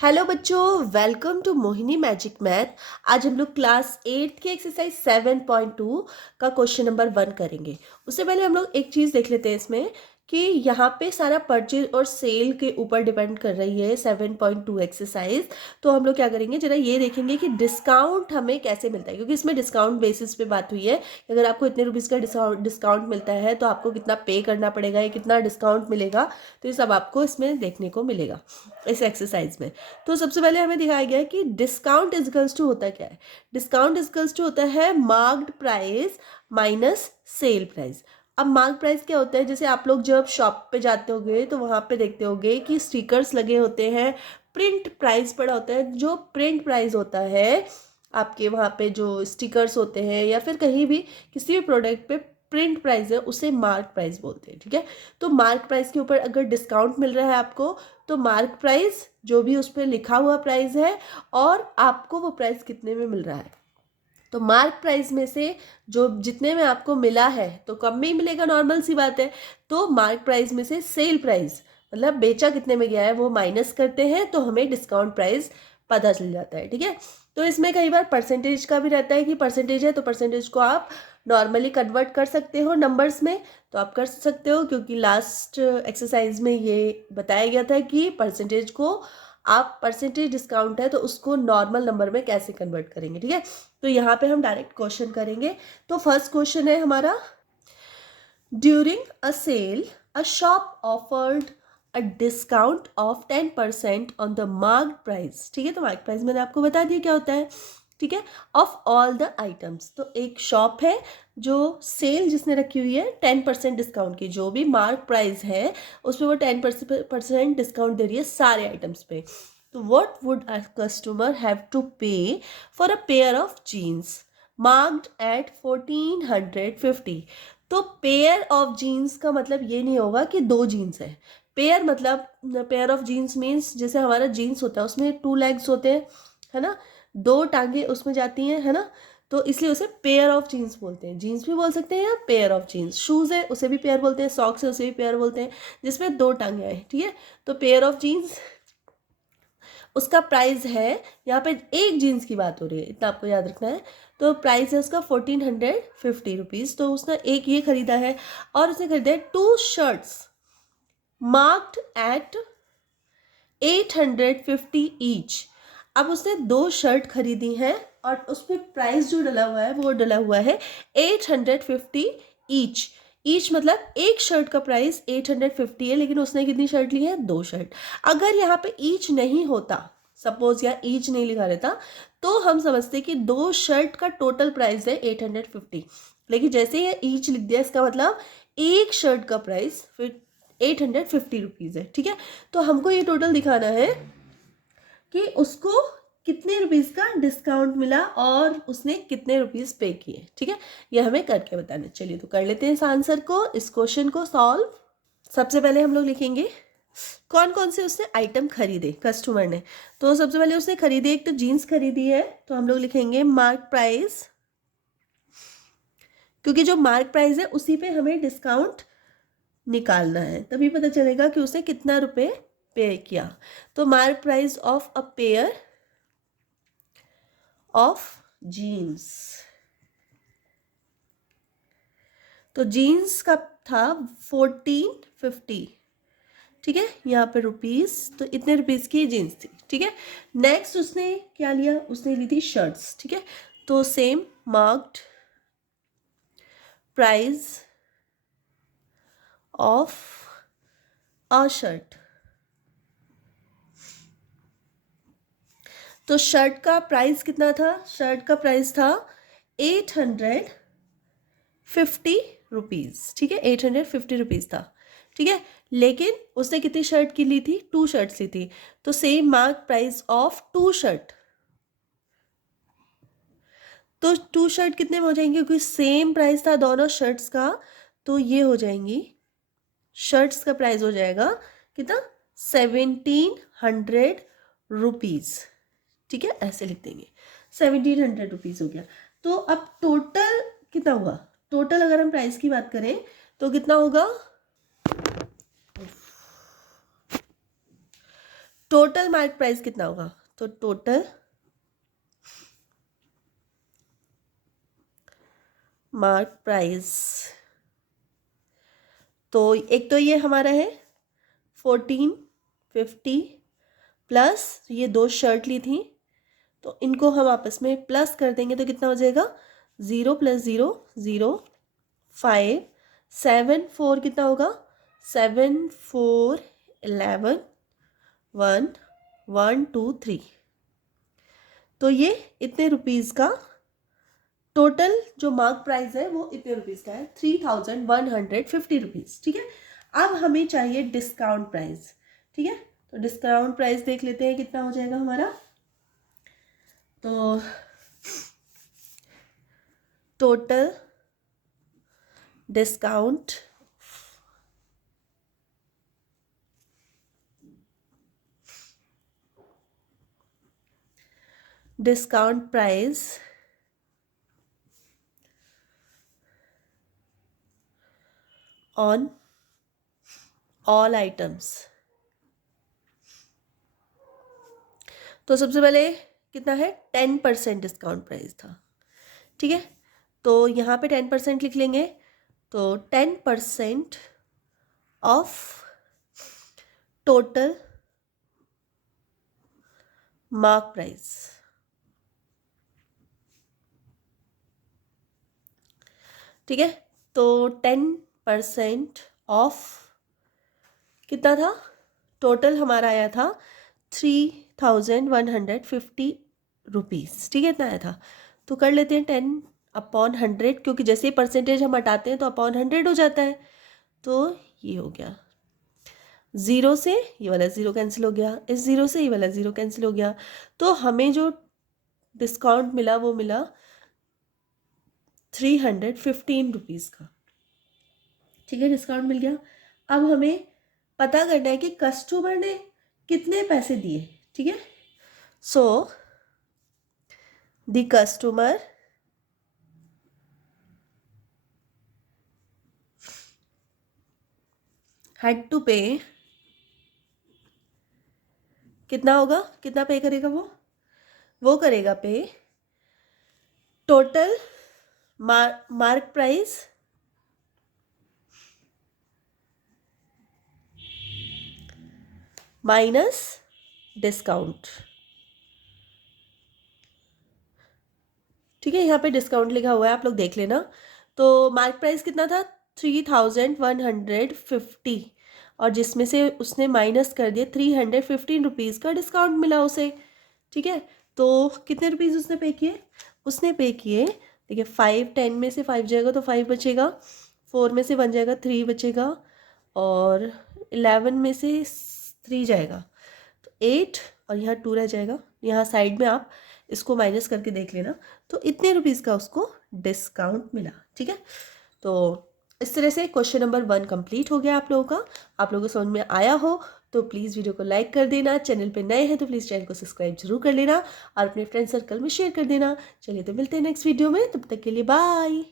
Hello बच्चों, welcome to Mohini magic math. आज हम लोग क्लास 8 की एक्सरसाइज 7.2 का क्वेश्चन नंबर 1 करेंगे। उससे पहले हम लोग एक चीज़ देख लेते हैं इसमें कि यहाँ पे सारा परचेज और सेल के ऊपर डिपेंड कर रही है 7.2 एक्सरसाइज। तो हम लोग क्या करेंगे, जरा ये देखेंगे कि डिस्काउंट हमें कैसे मिलता है, क्योंकि इसमें डिस्काउंट बेसिस पे बात हुई है कि अगर आपको इतने रुपीज़ का डिस्काउंट मिलता है तो आपको कितना पे करना पड़ेगा या कितना डिस्काउंट मिलेगा। तो ये सब आपको इसमें देखने को मिलेगा इस एक्सरसाइज में। तो सबसे पहले हमें दिखाया गया है कि डिस्काउंट इजकल्स टू होता क्या है। डिस्काउंट इजकल्स टू होता है marked price minus sale price. अब मार्क प्राइस क्या होता है, जैसे आप लोग जब शॉप पे जाते होगे तो वहाँ पे देखते होगे कि स्टिकर्स लगे होते हैं, प्रिंट प्राइस पड़ा होता है। जो प्रिंट प्राइस होता है आपके वहाँ पे जो स्टिकर्स होते हैं या फिर कहीं भी किसी भी प्रोडक्ट पे प्रिंट प्राइस है उसे मार्क प्राइस बोलते हैं। ठीक है, तो मार्क प्राइस के ऊपर अगर डिस्काउंट मिल रहा है आपको तो मार्क प्राइस जो भी उस पर लिखा हुआ प्राइस है और आपको वो प्राइस कितने में मिल रहा है। तो मार्क प्राइस में से जो जितने में आपको मिला है तो कम में ही मिलेगा, नॉर्मल सी बात है। तो मार्क प्राइस में से सेल प्राइस मतलब बेचा कितने में गया है वो माइनस करते हैं तो हमें डिस्काउंट प्राइस पता चल जाता है। ठीक है, तो इसमें कई बार परसेंटेज का भी रहता है कि परसेंटेज है तो परसेंटेज को आप नॉर्मली कन्वर्ट कर सकते हो नंबर्स में, तो आप कर सकते हो क्योंकि लास्ट एक्सरसाइज में ये बताया गया था कि परसेंटेज को आप परसेंटेज डिस्काउंट है तो उसको नॉर्मल नंबर में कैसे कन्वर्ट करेंगे। ठीक है, तो यहाँ पे हम डायरेक्ट क्वेश्चन करेंगे। तो फर्स्ट क्वेश्चन है हमारा, during a sale a shop offered a discount of 10% on the mark price. ठीक है, तो मार्क प्राइस मैंने आपको बता दिया क्या होता है। ठीक है, ऑफ ऑल द आइटम्स। तो एक शॉप है जो सेल जिसने रखी हुई है 10% डिस्काउंट की, जो भी मार्क प्राइस है उस पर वो 10% डिस्काउंट दे रही है सारे आइटम्स पे। तो what would a customer have to pay for a pair of jeans marked at 1450। तो पेयर ऑफ जीन्स का मतलब ये नहीं होगा कि दो जीन्स है। पेयर मतलब पेयर ऑफ जीन्स मीन्स जैसे हमारा जीन्स होता है उसमें 2 लेग्स होते हैं, है ना, 2 टांगे उसमें जाती हैं, है ना। तो इसलिए उसे पेयर ऑफ जीन्स बोलते हैं। जीन्स भी बोल सकते हैं या पेयर ऑफ जीन्स। शूज़ है उसे भी पेयर बोलते हैं, सॉक्स है उसे भी पेयर बोलते हैं, जिसमें 2 टांगे आए। ठीक है, तो पेयर ऑफ जीन्स उसका प्राइस है, यहाँ पे एक जीन्स की बात हो रही है, इतना आपको याद रखना है। तो प्राइस है उसका 1450 रुपीज़। तो उसने एक ये खरीदा है और उसने खरीदा है 2 शर्ट्स मार्क्ड एट 850 ईच। अब उसने 2 शर्ट खरीदी हैं और उस पर प्राइस जो डला हुआ है वो डला हुआ है 850 ईच। ईच मतलब एक शर्ट का प्राइस 850 है, लेकिन उसने कितनी शर्ट ली है, 2 शर्ट। अगर यहाँ पे ईच नहीं होता, सपोज या ईच नहीं लिखा रहता, तो हम समझते कि 2 शर्ट का टोटल प्राइस है 850। लेकिन जैसे ये ईच लिख दिया इसका मतलब एक शर्ट का प्राइस फिर 850 रुपीज़ है। ठीक है, तो हमको ये टोटल दिखाना है कि उसको कितने रुपीज़ का डिस्काउंट मिला और उसने कितने रुपीज़ पे किए। ठीक है, ये हमें करके बताना। चलिए तो कर लेते हैं इस आंसर को, इस क्वेश्चन को सॉल्व। सबसे पहले हम लोग लिखेंगे कौन कौन से उसने आइटम खरीदे कस्टमर ने। तो सबसे पहले उसने खरीदे, एक तो जीन्स खरीदी है, तो हम लोग लिखेंगे मार्क प्राइस, क्योंकि जो मार्क प्राइस है उसी पे हमें डिस्काउंट निकालना है, तभी पता चलेगा कि उसने कितना रुपए पे किया। तो mark price of a pair of jeans, तो जीन्स का था 1450। ठीक है, यहाँ पे रुपीस, तो इतने रुपीस की जीन्स थी। ठीक है, नेक्स्ट उसने क्या लिया, उसने ली थी शर्ट्स। ठीक है, तो same marked price of a shirt. तो शर्ट का प्राइस कितना था, शर्ट का प्राइस था 850 रुपीज़। ठीक है, 850 रुपीज़ था। ठीक है, लेकिन उसने कितनी शर्ट की ली थी, 2 शर्ट्स ली थी। तो same mark price of 2 shirt, तो 2 शर्ट कितने में हो जाएंगे, क्योंकि सेम प्राइस था दोनों शर्ट्स का, तो ये हो जाएंगी, शर्ट्स का प्राइस हो जाएगा कितना, 1700 रुपीज़। ठीक है, ऐसे लिख देंगे, 1700 रुपीज़ हो गया। तो अब टोटल कितना हुआ, टोटल अगर हम प्राइस की बात करें तो कितना होगा, टोटल मार्क प्राइस कितना होगा, तो टोटल मार्क प्राइस, तो एक तो ये हमारा है 1450 प्लस ये 2 शर्ट ली थी, तो इनको हम आपस में प्लस कर देंगे तो कितना हो जाएगा, 0 + 0 0, 5 7 4 कितना होगा, 7 4 11 1 1 2 3, तो ये इतने रुपीज़ का टोटल जो मार्क प्राइस है वो इतने रुपीज़ का है, 3150 रुपीज़। ठीक है, अब हमें चाहिए डिस्काउंट प्राइस। ठीक है, तो डिस्काउंट प्राइस देख लेते हैं कितना हो जाएगा हमारा। तो total discount price on all items, तो सबसे पहले कितना है, 10% डिस्काउंट प्राइस था। ठीक है, तो यहाँ पे 10% लिख लेंगे, तो 10% ऑफ टोटल मार्क प्राइस। ठीक है, तो 10% ऑफ कितना था, टोटल हमारा आया था 3150 रुपीज़। ठीक है, इतना आया था, तो कर लेते हैं 10/100, क्योंकि जैसे ही परसेंटेज हम हटाते हैं तो अपॉन 100 हो जाता है, तो ये हो गया, 0 से ये वाला 0 कैंसिल हो गया, इस 0 से ये वाला 0 कैंसिल हो गया, तो हमें जो डिस्काउंट मिला वो मिला 315 रुपीज़ का। ठीक है, डिस्काउंट मिल गया। अब हमें पता करना है कि कस्टमर ने कितने पैसे दिए। ठीक है, so the customer had to pay, कितना होगा, कितना पे करेगा वो करेगा pay total mark price minus discount. ठीक है, यहाँ पे डिस्काउंट लिखा हुआ है, आप लोग देख लेना। तो मार्क प्राइस कितना था, 3150, और जिसमें से उसने माइनस कर दिया 315 रुपीज़ का डिस्काउंट मिला उसे। ठीक है, तो कितने रुपीज़ उसने पे किए, उसने पे किए, देखिए 5 10 में से 5 जाएगा तो 5 बचेगा, 4 में से 1 जाएगा 3 बचेगा, और 11 में से 3 जाएगा तो 8, और यहाँ 2 रह जाएगा। यहाँ साइड में आप इसको माइनस करके देख लेना, तो इतने रुपीज़ का उसको डिस्काउंट मिला। ठीक है, तो इस तरह से क्वेश्चन नंबर 1 कंप्लीट हो गया आप लोगों का। आप लोगों को समझ में आया हो तो प्लीज़ वीडियो को लाइक कर देना, चैनल पे नए हैं तो प्लीज़ चैनल को सब्सक्राइब जरूर कर लेना और अपने फ्रेंड सर्कल में शेयर कर देना। चलिए तो मिलते हैं नेक्स्ट वीडियो में, तब तक के लिए बाय।